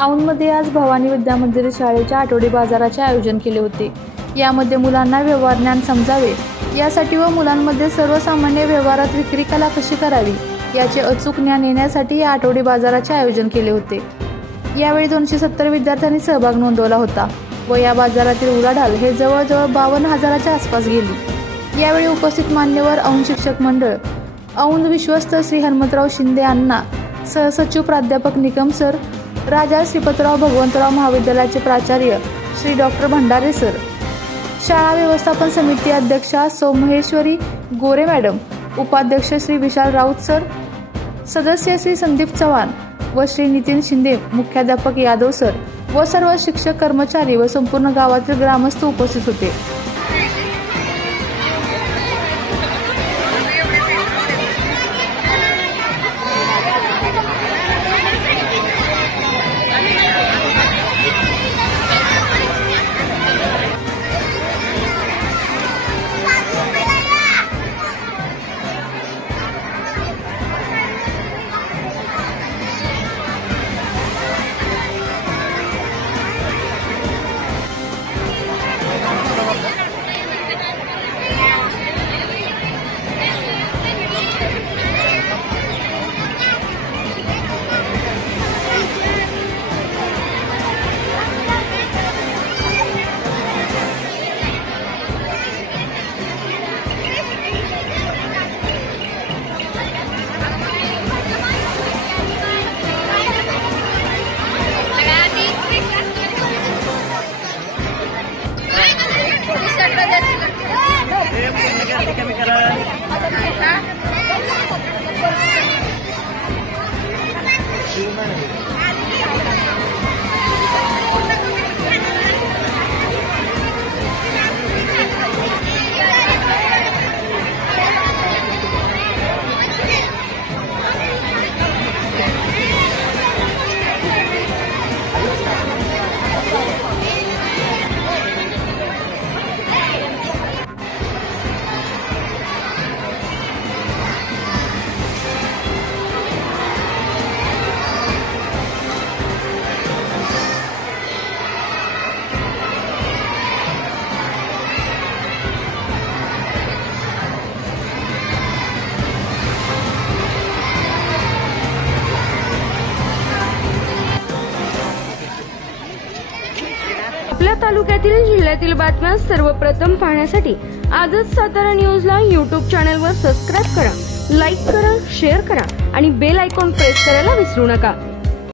औंधमध्ये आज भवानी विद्या मंदिर शाळेच्या आठवडी बाजाराचे आयोजन केले होते। यामध्ये मुलांना व्यवहार ज्ञान समजावे यासाठी व मुलांमध्ये सर्वसामान्य व्यवहारात विक्री कला कशी करावी याचे अचूक ज्ञान येण्यासाठी या आठवडी बाजाराचे आयोजन केले होते। यावेळी 270 विद्यार्थ्यांनी सहभाग नोंदवला होता व या बाजारातील उलाढाल हे जवळजवळ 52,000च्या आसपास गेली। यावेळी उपस्थित मान्यवर औंध शिक्षक मंडळ, औंध विश्वस्त श्री हनुमंतराव शिंदे अण्णा, सहसचिव प्राध्यापक निकम सर, राजा श्रीपतराव भगवंतराव महाविद्यालयाचे प्राचार्य श्री डॉक्टर भंडारे सर, शाळा व्यवस्थापन समिती अध्यक्षा सोमहेश्वरी गोरे मॅडम, उपाध्यक्ष श्री विशाल राऊत सर, सदस्य श्री संदीप चव्हाण व श्री नितीन शिंदे, मुख्याध्यापक यादव सर व सर्व शिक्षक कर्मचारी व संपूर्ण गावातील ग्रामस्थ उपस्थित होते। आपल्या तालुक्यातील जिल्ह्यातील बातम्या सर्वप्रथम पाहण्यासाठी आजच सातारा न्यूजला YouTube चॅनलवर सबस्क्राइब करा, लाईक करा, शेअर करा आणि बेल आयकॉन प्रेस करायला विसरू नका।